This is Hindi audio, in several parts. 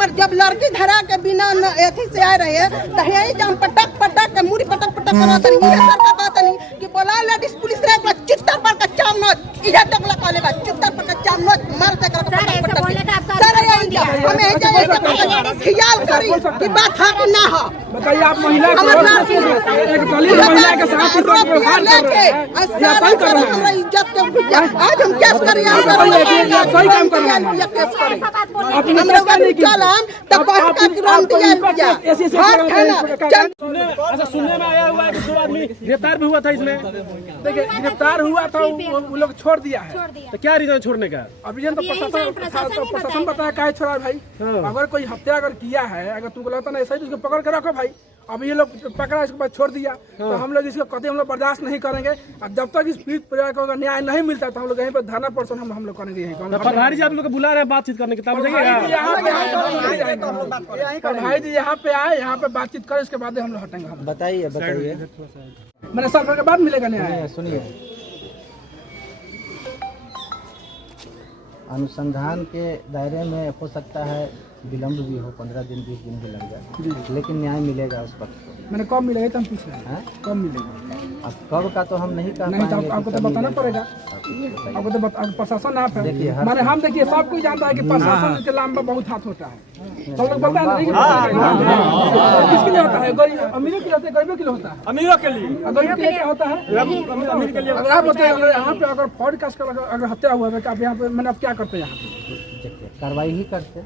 हमारे जब लड़की धरा के बिना अथी से आ रहे हैं तो यही जब पटक पटक के मुड़ी पटक पटक करत नहीं ये सर का बात नहीं कि बोला लेडीज पुलिस रे का चित्तर पर का चाम नोट इधर तक लगा लेगा चित्तर पर का चाम नोट मार के कर सर हमें ख्याल करी कि बात है कि ना हो। बताइए आप महिला एक दलित महिला के साथ हमारा इज्जत के आज हम केस करिए सही काम कर रहे हैं केस करें हम लोग चलान तब का तुरंत दिया अच्छा सुनने में आया हुआ है कि 2 आदमी गिरफ्तार भी हुआ था इसमें। देखिए गिरफ्तार हुआ था वो लोग छोड़ दिया है तो क्या रीजन छोड़ने का? अभी तो प्रशासन बताया क्या छोड़ा भाई। अगर कोई हत्या अगर किया है अगर तुमको लगता है ऐसा ही तो उसको पकड़ के रखो भाई। अब ये लोग पकड़ा इसके बाद छोड़ दिया तो हम लोग इसको कभी हम लोग बर्दाश्त नहीं करेंगे और जब तक इस पीड़ित परिवार को न्याय नहीं मिलता तो हम लोग यहीं पर धरना प्रदर्शन हम लोग करेंगे। प्रभारी जी आप लोग बुला रहे हैं बातचीत करने के तब भाई जी यहाँ पे आए यहाँ पे बातचीत करें इसके बाद हम लोग हटेंगे। बताइए मैंने सब के बाद मिलेगा न्याय। सुनिए अनुसंधान के दायरे में हो सकता है विलम्ब भी हो 15 दिन 20 दिन भी लग जाए लेकिन न्याय मिलेगा उस वक्त को। मैंने कब मिलेगा तो हम पूछ रहे हैं कब मिलेगा? अब कब का तो हम नहीं कह नहीं तो आपको तो बताना पड़ेगा। आपको तो प्रशासन आप है माने हम देखिए सब कोई जानता है कि प्रशासन के लंबा बहुत हाथ होता है। सब लोग पता है किसके लिए होता है? अमीरों के लिए होता है गरीबों के लिए होता है? अमीरों के लिए। गरीबों के लिए क्या होता है? अमीर के लिए। अगर आप बताइए अगर यहाँ पे अगर फ्रॉड केस का अगर हत्या हुआ है आप यहाँ पे मैंने आप क्या करते हैं? यहाँ पे कार्रवाई ही करते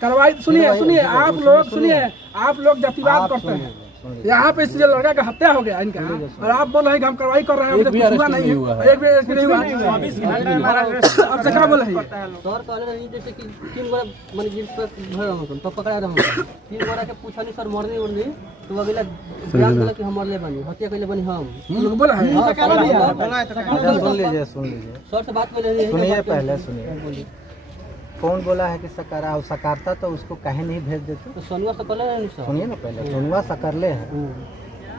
कार्रवाई। सुनिए आप लोग जातिवाद करते हैं यहाँ पे इसलिए लड़का का हत्या हो गया इनका और आप बोल रहे हैं कि हम कार्रवाई कर रहे हैं। कुछ हुआ नहीं है एक भी अरेस्ट नहीं हुआ। अब से क्या बोल रहे हैं? सर कहले रही जैसे कि 3 गोरा माने जिस पर भर रहा हूं तो पकड़ा रहा हूं 3 गोरा के पूछनी सर मरने उड़नी तो अगला बयान दिला कि हम मरले बनी हत्या कइले बनी हम लोग बोला है सुन लीजिए सर से बात कर सुनिए पहले सुनिए कौन बोला है कि सकारा और सकारता तो उसको कहे नहीं भेज देते? तो सोनुआ से कहले नहीं सर। सुनिए ना पहले सोनुआ सकरले है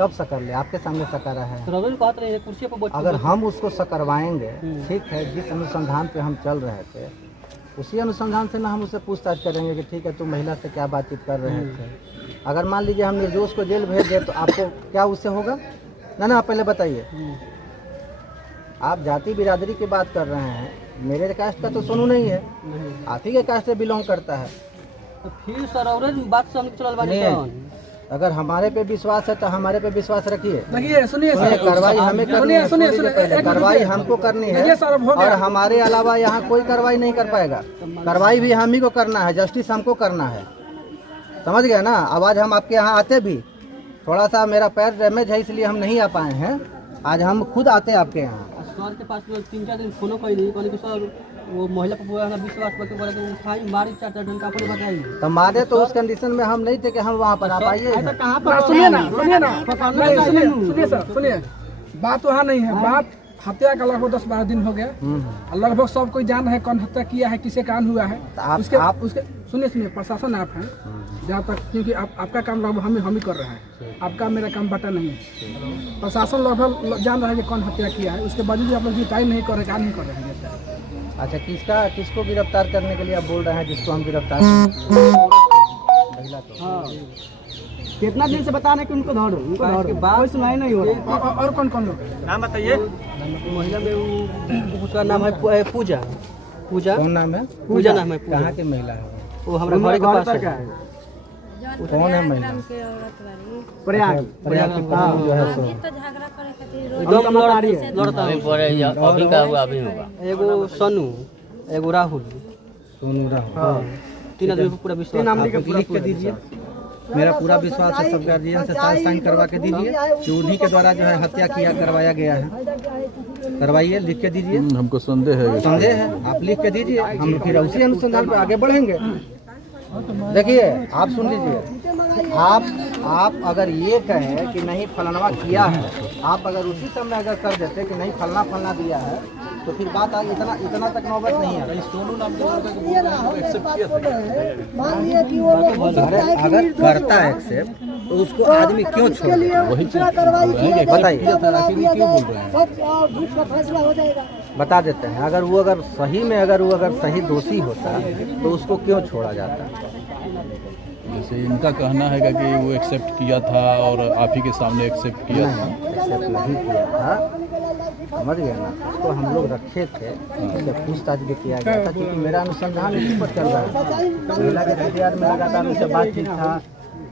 कब सकरले आपके सामने सकरा है? रविन बात रही है कुर्सी पर बैठ अगर हम उसको सकरवाएंगे ठीक है जिस अनुसंधान पे हम चल रहे थे उसी अनुसंधान से ना हम उससे पूछताछ करेंगे कि ठीक है तुम महिला से क्या बातचीत कर रहे थे। अगर मान लीजिए हम निर्दोष को जेल भेज दें तो आपको क्या उससे होगा? ना आप पहले बताइए। आप जाति बिरादरी की बात कर रहे हैं मेरे कास्ट का तो सोनू नहीं है आप ही के कास्ट से बिलोंग करता है तो फिर सर और बात से हम चलल बानी। अगर हमारे पे विश्वास है तो हमारे पे विश्वास रखिए। सुनिए कार्रवाई हमें करनी है। सुनिए कार्रवाई हमको करनी है और हमारे अलावा यहाँ कोई कार्रवाई नहीं कर पाएगा। कार्रवाई भी हम ही को करना है जस्टिस हमको करना है समझ गए ना। अब आज हम आपके यहाँ आते भी थोड़ा सा मेरा पैर डैमेज है इसलिए हम नहीं आ पाए हैं। आज हम खुद आते हैं आपके यहाँ। सर के पास 3-4 दिन फोनो कई नहीं कहले कि सर वो महिला पर पूरा विश्वास करके बोला कि उठाई मारी 4 घंटा आपको बताइए तो मारे तो उस कंडीशन में हम नहीं थे कि हम वहाँ पर आप आइए। सुनिए बात वहाँ नहीं है। बात हत्या का लगभग 10-12 दिन हो गया लगभग सब कोई जान है कौन हत्या किया है किसे कारण हुआ है। उसके सुनिए प्रशासन आप हैं जहाँ तक क्योंकि आपका काम लगभग हम ही कर रहे हैं आपका मेरा काम बटा नहीं है। प्रशासन लगभग जान रहा है कि कौन हत्या किया है उसके बाद भी आप लोग जुटाई नहीं कर रहे क्या नहीं कर रहे हैं। अच्छा किसको गिरफ्तार करने के लिए आप बोल रहे हैं जिसको हम गिरफ्तार महिला तो कितना दिन से बताने कि उनको धरो के बाद सुनाई नहीं हो रहा। और कौन कौन लोग नाम बताइए? महिला में उसका नाम है पूजा। कौन नाम है? पूजा नाम है। कहाँ की महिला है वो हमारे घर के पास है। कौन है महिला? प्रयाग जो है सो एकदम लड़ता है अभी का हुआ अभी होगा। एगो सोनू एगो राहुल। सोनू राहुल 3 आदमी पूरा विश्वास लिख के दीजिए। मेरा पूरा विश्वास है सब गार्जियन से साइन करवा के दीजिए कि उन्हीं के द्वारा जो है हत्या करवाया गया है। करवाइए लिख के दीजिए। हमको संदेह है आप लिख के दीजिए हम फिर उसी अनुसंधान पर आगे बढ़ेंगे। देखिए आप सुन लीजिए आप अगर ये कहें कि नहीं फलाना किया है आप अगर उसी समय अगर कर देते कि नहीं फलना दिया है तो फिर बात आगे इतना तक नौबत नहीं है। सोनू नाम के लड़का को एक्सेप्ट किया था अगर करता है एक्सेप्ट तो उसको आदमी क्यों छोड़? वही बताइए क्यों बोल रहे हैं? फैसला हो जाएगा। बता देते हैं। अगर वो सही में अगर सही दोषी होता तो उसको क्यों छोड़ा जाता? जैसे इनका कहना है कि वो एक्सेप्ट किया था और आप ही के सामने एक्सेप्ट किया था। एक्सेप्ट नहीं किया था, समझ गए ना। उसको हम लोग रखे थे, उससे पूछताछ भी किया गया था, क्योंकि मेरा अनुसंधान इसी पर चल रहा था। महिला के CDR में लगातार उससे बातचीत था,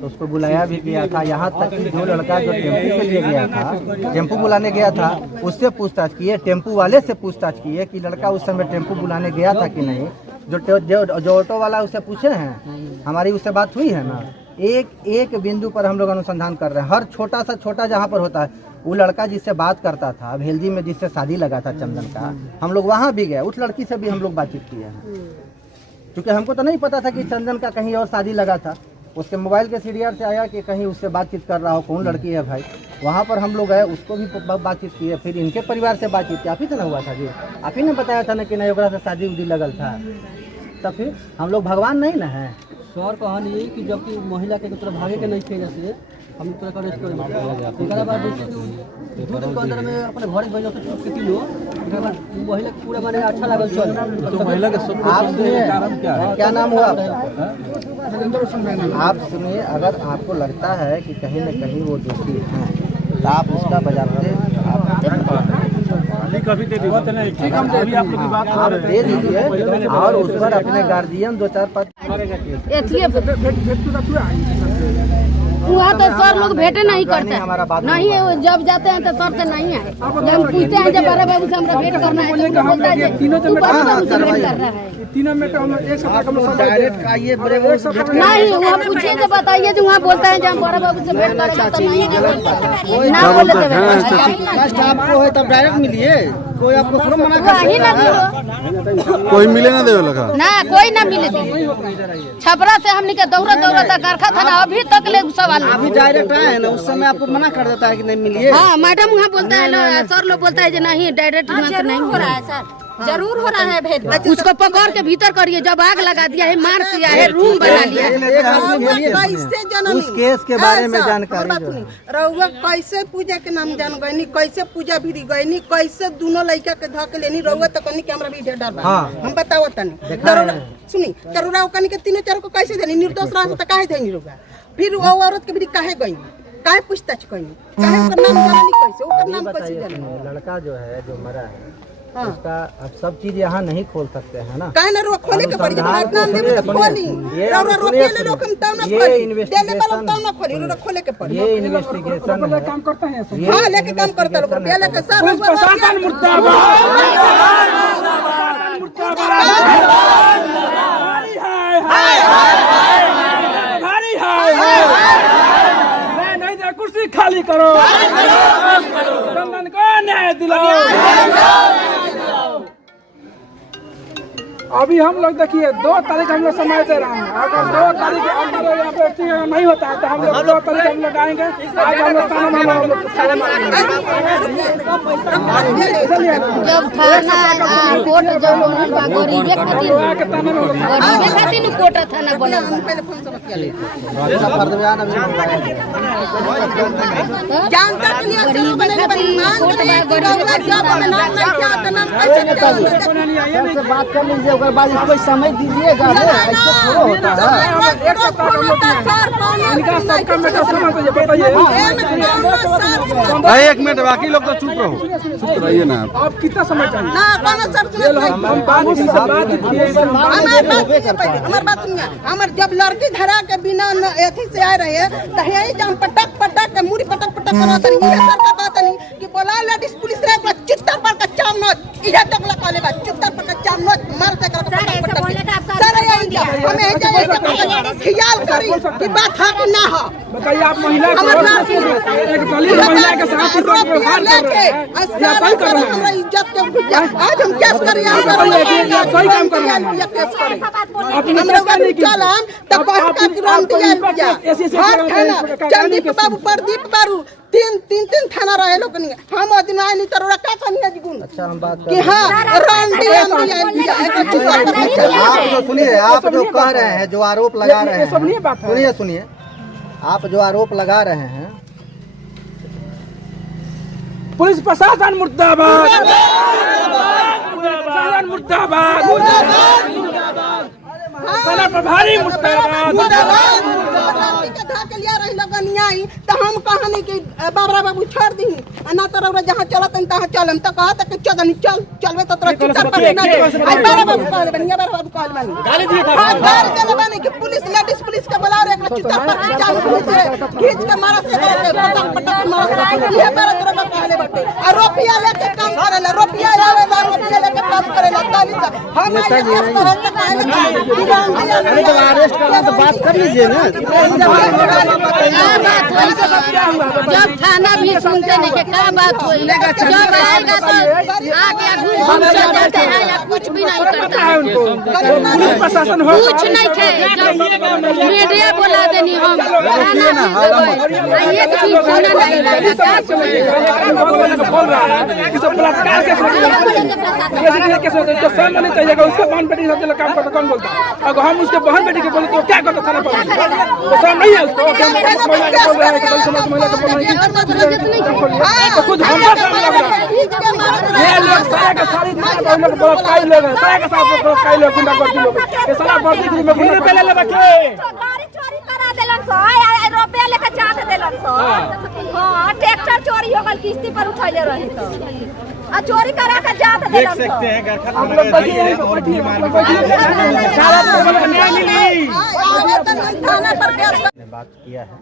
तो उसको बुलाया भी गया था। यहाँ तक कि जो लड़का जो टेम्पू के लिए गया था, टेम्पू बुलाने गया था, उससे पूछताछ किए, टेम्पू वाले से पूछताछ किए कि लड़का उस समय टेम्पू बुलाने गया था कि नहीं। जो ऑटो वाला उससे पूछे हैं, हमारी उससे बात हुई है ना। एक बिंदु पर हम लोग अनुसंधान कर रहे हैं। हर छोटा सा छोटा जहाँ पर होता है, वो लड़का जिससे बात करता था भेल्दी में, जिससे शादी लगा था चंदन का, हम लोग वहाँ भी गए, उस लड़की से भी हम लोग बातचीत किए हैं, क्योंकि हमको तो नहीं पता था कि चंदन का कहीं और शादी लगा था। उसके मोबाइल के CDR से आया कि कहीं उससे बातचीत कर रहा हो, कौन लड़की है भाई। वहाँ पर हम लोग गए, उसको भी बातचीत किए, फिर इनके परिवार से बातचीत की। आप ही से ना हुआ था जी, आप ही ने बताया था ना कि नहीं ओकरा से शादी उदी लगल था। तो फिर हम लोग भगवान नहीं ना है। सर कहानी है कि जबकि महिला के तरफ भागे के नहीं थे, जैसे हम तरह का अरेस्ट कर एक बार जैसे 2 दिन के अंदर में अपने घर भेजो तो छूट के किलो महिला पूरा माने अच्छा लागल चल। तो महिला के सब आप सुनिए, कारण क्या है? क्या नाम हुआ आपका? आप सुनिए, अगर आपको लगता है कि कहीं न कहीं वो दोषी हैं, तो आप उसका बजाते कभी दे दीजिए, आप दे दीजिए और उस पर अपने गार्जियन 2-4 पद वहाँ तो सर लोग भेंटे नहीं करते नहीं है। जब जाते हैं तो सर से नहीं है, जब हम पूछते हैं जब बड़े बाबू से हमरा भेंट करना है तो बोलता है कि तू बड़े बाबू से भेंट कर रहा है। 3 मिनट हम एक साथ डायरेक्ट आइए, नहीं वहाँ पूछिए तो बताइए जो वहाँ बोलता है जब बड़े बाबू से भेंट करेगा तो नहीं ना बोले आपको है तब डायरेक्ट मिलिए, कोई आपको थोड़ा मना वही ना दो कोई मिले ना देवे लगा ना, कोई ना मिले। छपरा से हमने के दौरा तक कारखा था ना, अभी तक ले सवाल अभी डायरेक्ट आए हैं ना, उस समय आपको मना कर देता है कि नहीं मिलिए। हाँ मैडम वहाँ बोलता है, सर लोग बोलता है जो नहीं डायरेक्ट वहाँ से नहीं हो रहा है सर, जरूर हो रहा है भेद। उसको पकड़ के भीतर करिए, जब आग लगा दिया है, मार दिया है, रूम बना लिया है। उस केस के बारे में जानकारी रउआ कैसे पूजा के नाम जान गईनी, कैसे पूजा भी गईनी, कैसे दोनों लड़का के धके लेनी। रउआ तो कनी कैमरा भी डर बा, हम बताओ तनी सुनी करुरा कनी के 3-4 को कैसे देनी, निर्दोष रहा तो काहे देनी रउआ। फिर वो औरत के भी काहे गई, काहे पूछताछ कईनी, काहे ओकर नाम जानी, कैसे ओकर नाम कैसे जानी। लड़का जो है जो मरा है उसका अब सब चीज यहाँ नहीं खोल सकते हैं ना। काहे ना रो खोले के पड़ी, नाम देबे तो खोली। रउरा रुपया ले लो हम तब ना खोली, देले वाला तब ना खोली, रउरा खोले के पड़ी। ये इन्वेस्टिगेशन है, काम करता है ऐसे। हां लेके काम करता लोग, रुपया लेके सब प्रशासन मुर्दाबाद, नहीं तो कुर्सी खाली करो, चंदन को न्याय दिलाओ। अभी हम लोग देखिए 2 तारीख हम लोग समय दे रहे हैं। अगर 2 तारीख के अंदर यहाँ पे नहीं होता है तो हम लोग 2 तारीख हम लोग आएंगे। आज हम लोग जब थाना कोर्ट जब गरीबे खातिर कोर्ट थाना बना जानता नहीं है सब बने बेईमान बने रउआ जब नाम नहीं क्या तो नाम कैसे बात कर लीजिए, ओकर बाद इसको समय दीजिएगा। ऐसे थोड़ा होता है। एक सप्ताह का इनका सबका मेटा सुना तो ये बताइए। भाई 1 मिनट, बाकी लोग तो चुप रहो, चुप रहिए ना। आप कितना समय चाहिए? ना कोनो सब सुन हम बात किए, हमार बात सुनिए। हमार जब लड़की धरा के बिना एथी से आ रहे हैं तो यही जम पटक के मुड़ी पटक करत रही है। सर का बात नहीं कि बोला लेडीज पुलिस रे चित्तर पर का चाम नोट इधर तक लगा ले, चित्तर पर का चाम नोट मार के सर हमें ख्याल करी कि बात है कि ना हो। बताइए आप महिला को एक दलित महिला के साथ व्यवहार कर रहे हैं, सही कर रहे हैं। हमरा इज्जत के आज हम केस करिए, सही काम कर रहे हैं। केस करें हमरा वाली चलान तब का ग्राम दिया हां थाना चंदीप बाबू प्रदीप बाबू 3 थाना रहे लोग नहीं। हम दिन आए नहीं तोरा का कनिया जीगुन। अच्छा हम बात कि हां रंडी हम दिया आप जो सुनिए, आप जो कह रहे हैं, जो आरोप लगा रहे हैं, सुनिए आप जो आरोप लगा रहे हैं, पुलिस प्रशासन मुर्दाबाद, प्रशासन मुर्दाबाद, थाना प्रभारी मुर्दाबाद। के लिया रही लगनिया तो हम कहनी कि बाबरा बाबू छोड़ दी ना तो जहाँ चलत तहाँ चलम तो कहत कि चल चलबे तो तोरा चिट्टा पर ना आई बाबरा बाबू कहले बनिया बाबरा बाबू कहले बनी गाली दिए था गाली देले बनी कि पुलिस लेडीज पुलिस के बुला रे चिट्टा पर चाल खींच के मारा से पटक पटक मारा ये बाबरा तोरा कहले बटे आ रुपया लेके काम करेला रुपया आवेला रुपया लेके काम करेला ताली से हम ये तरह के कहले तो अरेस्ट करना तो बात कर लीजिए ना। जब थाना भी सुनते नहीं कि क्या बात हुई, जब आएगा तो आके घूम जाते हैं या कुछ भी नहीं करता है उनको। पुलिस प्रशासन हो कुछ नहीं थे, जब मीडिया बुला देनी हम ये चीज सुना नहीं बोल रहा है कि सब बलात्कार के सामने चाहिए उसके बहन बेटी सब काम करता कौन बोलता है? अगर हम उसके बहन बेटी के बोले तो क्या करता थाना पर? वो सब नहीं है उसको महिला के बोल रहा है कि समाज महिला के बोल रहा है तो कुछ हमला सामने लग रहा है। ये लोग सारे के सारी थाना लोग बहुत कई लोग हैं, सारे के साथ बहुत कई लोग गुंडा कर लोग ये सारा बर्दी में गुंडे पहले ले बच्चे गाड़ी चोरी करा देलन सो रुपया लेके जात देलन सो। हां ट्रैक्टर चोरी हो गल किस्ती पर उठैले रही तो आ चोरी करा के जात देलन सो। हम लोग बैठिए और भी ने बात किया है।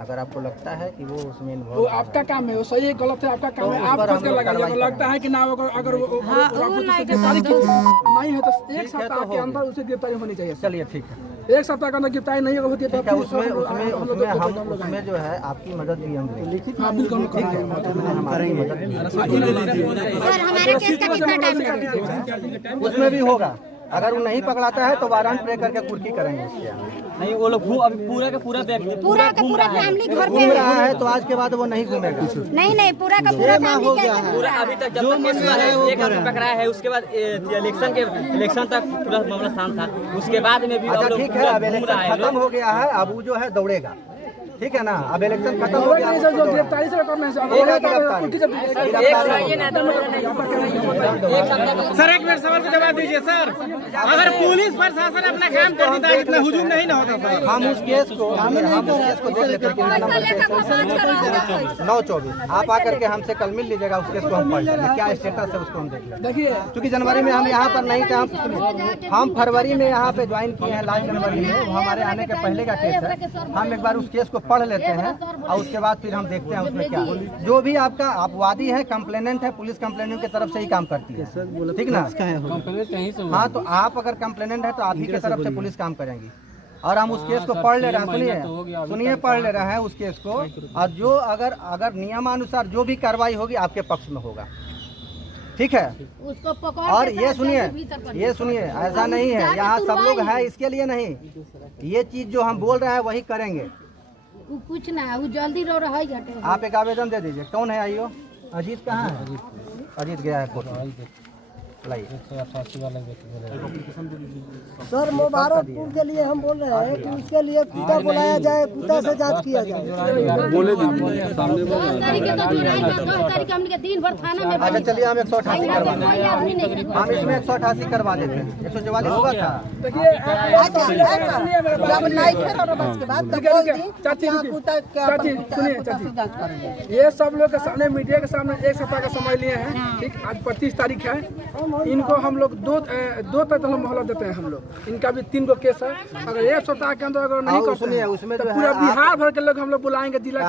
अगर आपको लगता है कि वो उसमें वो इन्वॉल्व आपका काम है, वो सही है गलत है आपका काम है, आप फंस कर लगाइए। अगर लगता है कि ना अगर गिरफ्तारी की नहीं है तो एक सप्ताह के अंदर उसे गिरफ्तारी होनी चाहिए। चलिए ठीक है, एक सप्ताह के अंदर गिरफ्तारी नहीं होती है तो उसमें जो है आपकी मदद भी हम लेंगे। हाँ बिल्कुल हमारी मदद सर हमारे केस का कितना टाइम लगेगा? उसमें भी होगा। अगर वो नहीं पकड़ाता है तो वारंट प्ले करके कुर्की करेंगे उसके। नहीं वो लोग अभी पूरा का पूरा फैमिली घर घूम रहा है तो आज के बाद वो नहीं घूमेगा। नहीं पूरा का पूरा फैमिली कैसे? पूरा अभी तक जब तक केस हुआ है एक आदमी पकड़ा है, उसके बाद इलेक्शन तक पूरा मामला शांत था। उसके बाद में भी अच्छा ठीक है, अब इलेक्शन खत्म हो गया है, अब वो जो है दौड़ेगा। ठीक है ना, अब इलेक्शन खत्म हो गया जो गिरफ्तारी से करना है सर एक मिनट सवाल का जवाब दीजिए सर। अगर पुलिस प्रशासन अपना काम कर देता है इतना हुजूम नहीं ना होता। हम उस केस को देख लेते हैं 9/24 आप आकर के हमसे कल मिल लीजिएगा। उस केस को हम पढ़ लेंगे क्या स्टेटस है उसको हम देख लेंगे। देखिए क्योंकि जनवरी में हम यहाँ पर नहीं थे, हम फरवरी में यहाँ पे ज्वाइन किए हैं। लास्ट जनवरी में वो हमारे आने के पहले का केस है। हम एक बार उस केस को पढ़ लेते हैं और उसके बाद फिर हम देखते हैं उसमें क्या जो भी आपका आप वादी है, कंप्लेनेंट है, पुलिस कंप्लेनेंट की तरफ से ही काम करती है। ठीक ना? हाँ तो आप अगर कंप्लेनेंट है तो आप ही की तरफ से पुलिस काम करेंगी। और हम उस केस को पढ़ ले रहे हैं, सुनिए पढ़ ले रहे हैं उस केस को। और जो अगर नियमानुसार जो भी कार्रवाई होगी आपके पक्ष में होगा। ठीक है, उसको पकड़ और ये सुनिए ऐसा नहीं है यहाँ सब लोग हैं इसके लिए नहीं। ये चीज जो हम बोल रहे हैं वही करेंगे। वो कुछ ना वो जल्दी रो रहा है। आप एक आवेदन दे दीजिए। कौन है आइयो? अजीत कहाँ है? अजीत गया है कोर्ट। लाइए सर मुबारकपुर के लिए हम बोल रहे हैं कि उसके लिए कुत्ता बुलाया जाए, कुत्ता से जांच किया जाए। दिन भर थाना में। अच्छा चलिए हम 188 करवा दें। हम इसमें 188 करवा देते हैं। 144 होगा था। जब नहीं खेल और बस के बाद तब बोल दी चाची सुनिए चाची, ये सब लोग के सामने मीडिया के सामने एक सप्ताह का समय लिए हैं। ठीक, आज 25 तारीख है। इनको हम लोग दो तक मोहलत देते हैं। हम लोग इनका भी 3 गो केस है। अगर एक सप्ताह के अंदर अगर नहीं करते हैं उसमें तो पूरा बिहार भर के लोग हम लोग बुलाएंगे जिला का।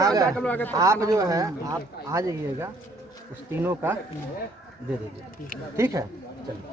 आप जो है आप आ जाइएगा, उस तीनों का दे दीजिए। ठीक है, चलिए।